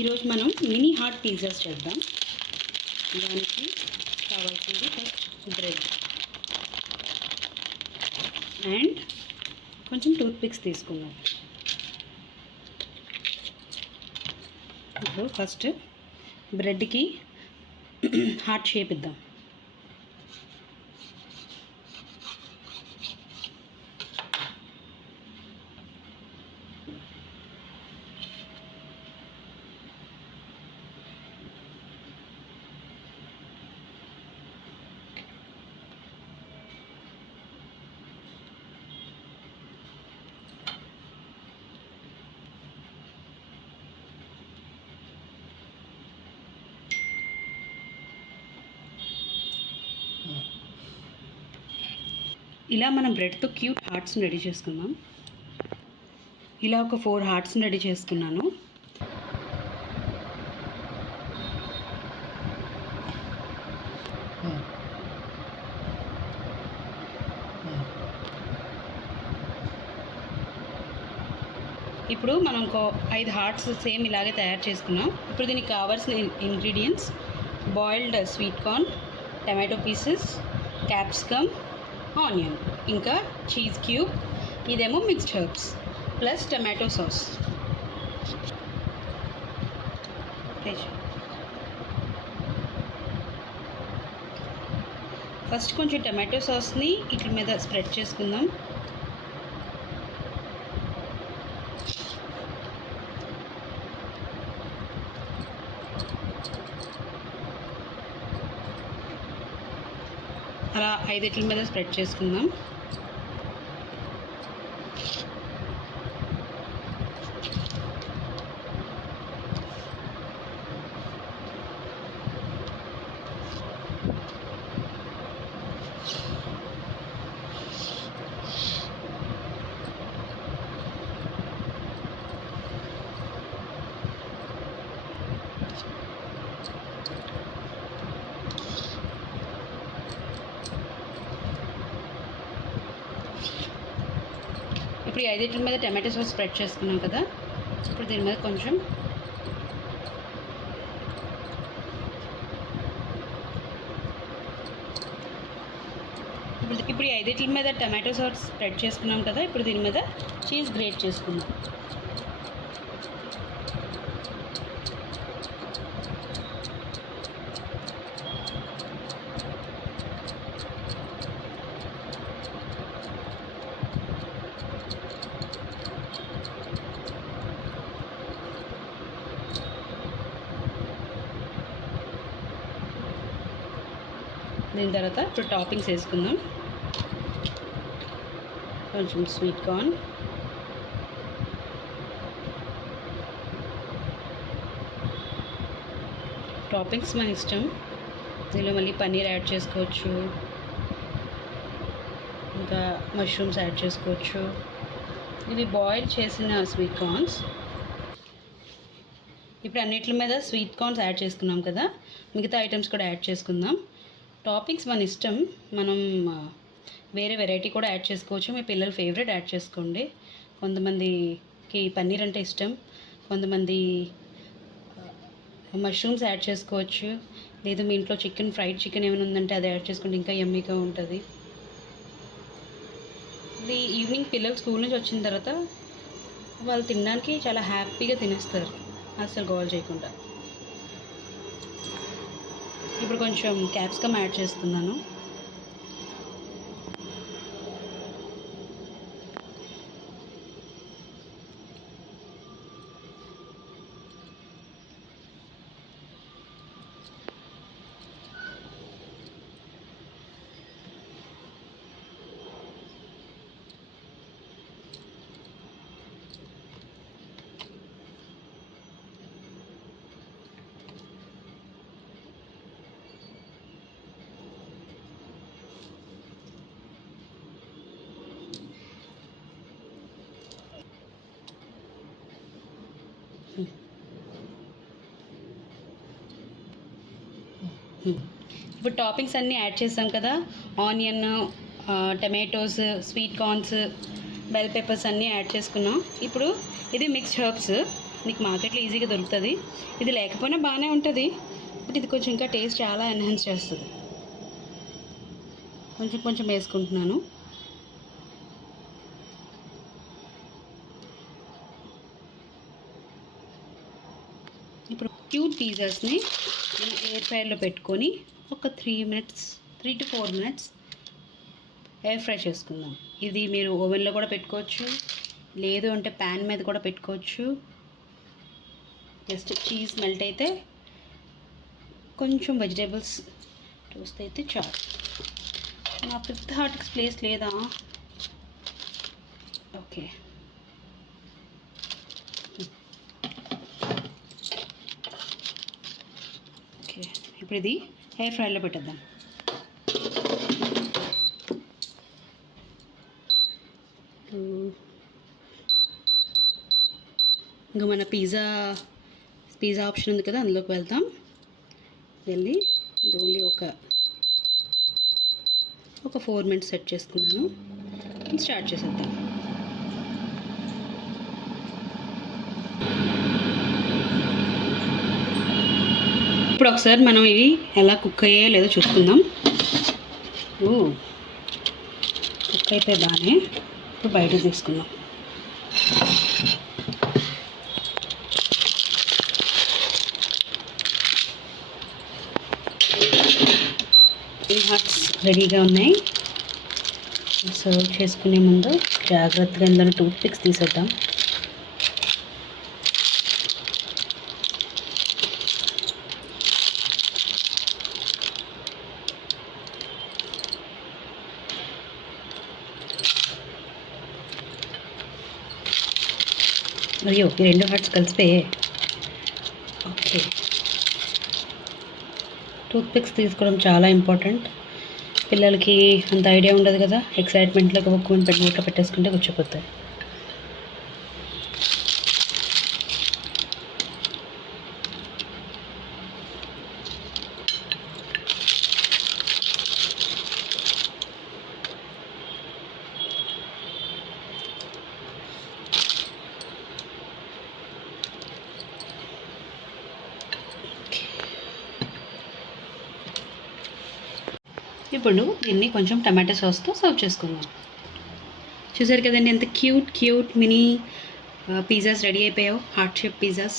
ఈరోజు మనం mini hot pizzas చేద్దాం. దానికి కావాల్సింది ఫస్ట్ బ్రెడ్ అండ్ కొంచెం టూత్ పిక్స్ తీసుకుందాం. ఇప్పుడు ఫస్ట్ బ్రెడ్కి హార్ట్ షేప్ ఇద్దాం. ఇలా మనం బ్రెడ్తో క్యూట్ హార్ట్స్ని రెడీ చేసుకుందాం. ఇలా ఒక 4 హార్ట్స్ని రెడీ చేసుకున్నాను. ఇప్పుడు మనం ఒక 5 హార్ట్స్ సేమ్ ఇలాగే తయారు చేసుకున్నాం. ఇప్పుడు దీనికి కావాల్సిన ingredients boiled sweet corn, tomato pieces, capsicum, onion, ఇంకా చీజ్ క్యూబ్, ఇదేమో mixed herbs plus tomato sauce. First కొంచెం టమాటో సాస్ని ఇట్ల మీద స్ప్రెడ్ చేసుకుందాం. అలా 5 మీద స్ప్రెడ్ చేసుకుందాం. ఇప్పుడు ఈ 5 మీద టమాటో సాస్ స్ప్రెడ్ చేసుకున్నాం కదా. ఇప్పుడు దీని మీద కొంచెం ఇప్పుడు ఈ 5 మీద టమాటో సాస్ స్ప్రెడ్ చేసుకున్నాం కదా. ఇప్పుడు దీని మీద చీజ్ గ్రేట్ చేసుకుందాం. దీని తర్వాత ఇప్పుడు టాపింగ్స్ వేసుకుందాం. కొంచెం స్వీట్ కార్న్, టాపింగ్స్ మన ఇష్టం. దీనిలో మళ్ళీ పన్నీర్ యాడ్ చేసుకోవచ్చు, ఇంకా మష్రూమ్స్ యాడ్ చేసుకోవచ్చు. ఇవి బాయిల్ చేసిన స్వీట్ కార్న్స్. ఇప్పుడు అన్నిటి మీద స్వీట్ కార్న్స్ యాడ్ చేసుకున్నాం కదా. మిగతా ఐటమ్స్ కూడా యాడ్ చేసుకుందాం. టాపింగ్స్ మన ఇష్టం, మనం వేరే వెరైటీ కూడా యాడ్ చేసుకోవచ్చు. మీ పిల్లల ఫేవరెట్ యాడ్ చేసుకోండి. కొంతమందికి పన్నీర్ అంటే ఇష్టం, కొంతమంది మష్రూమ్స్ యాడ్ చేసుకోవచ్చు. లేదు మీ ఇంట్లో ఫ్రైడ్ చికెన్ ఏమైనా ఉందంటే అది యాడ్ చేసుకుంటే ఇంకా యమ్మీగా ఉంటుంది. ఇది ఈవినింగ్ పిల్లలు స్కూల్ నుంచి వచ్చిన తర్వాత వాళ్ళు తినడానికి చాలా హ్యాపీగా తినేస్తారు, అసలు గోల్ చేయకుండా. ఇప్పుడు కొంచెం క్యాప్సికమ్ యాడ్ చేస్తున్నాను. ఇప్పుడు టాపింగ్స్ అన్నీ యాడ్ చేసాం కదా. Onion, tomatoes, sweet corns, bell peppers అన్నీ యాడ్ చేసుకున్నాం. ఇప్పుడు ఇది మిక్స్డ్ హెర్బ్స్. మీకు మార్కెట్లో ఈజీగా దొరుకుతుంది. ఇది లేకపోయినా బాగానే ఉంటుంది, బట్ ఇది కొంచెం ఇంకా టేస్ట్ చాలా ఎన్హాన్స్ చేస్తుంది. కొంచెం కొంచెం వేసుకుంటున్నాను. ఇప్పుడు క్యూట్ పిజ్జాస్ని నేను ఎయిర్ ఫ్రైయర్లో పెట్టుకొని ఒక 3 to 4 మినిట్స్ ఎయిర్ ఫ్రై చేసుకుందాం. ఇది మీరు ఓవెన్లో కూడా పెట్టుకోవచ్చు, లేదు అంటే ప్యాన్ మీద కూడా పెట్టుకోవచ్చు. జస్ట్ చీజ్ మెల్ట్ అయితే కొంచెం వెజిటేబుల్స్ టోస్ట్ అయితే చాలు. నా 5th హార్ట్కి ప్లేస్ లేదా? Okay, okay. ఇప్పుడు ఇది ఎయిర్ ఫ్రైలో పెట్టేద్దాం. ఇంకా మన పిజ్జా ఆప్షన్ ఉంది కదా, అందులోకి వెళ్తాం. వెళ్ళి ఇది ఓన్లీ ఒక 4 మినిట్స్ సెట్ చేసుకున్నాను. స్టార్ట్ చేసేద్దాం. ఇప్పుడు ఒకసారి మనం ఇవి ఎలా కుక్ అయ్యాయో లేదో చూసుకుందాం. కుక్ అయిపోయి బాగానే. ఇప్పుడు బయటకు తీసుకుందాం. హాట్స్ రెడీగా ఉన్నాయి. సర్వ్ చేసుకునే ముందు జాగ్రత్తగా ఇందులో టూత్ పిక్స్ తీసేద్దాం. మరియు ఈ 2 హార్ట్స్ కలిసిపోయాయి. ఓకే, టూత్ పిక్స్ తీసుకోవడం చాలా ఇంపార్టెంట్. పిల్లలకి అంత ఐడియా ఉండదు కదా, ఎక్సైట్మెంట్లోకి ఒక్కొని నోట్లో పెట్టేసుకుంటే కూర్చోపోతాయి. ఇప్పుడు దీన్ని కొంచెం టమాటో సాస్తో సర్వ్ చేసుకుందాం. చూసారు కదండి ఎంత క్యూట్ మినీ పిజ్జాస్ రెడీ అయిపోయావు, హార్ట్ షేప్ పిజ్జాస్.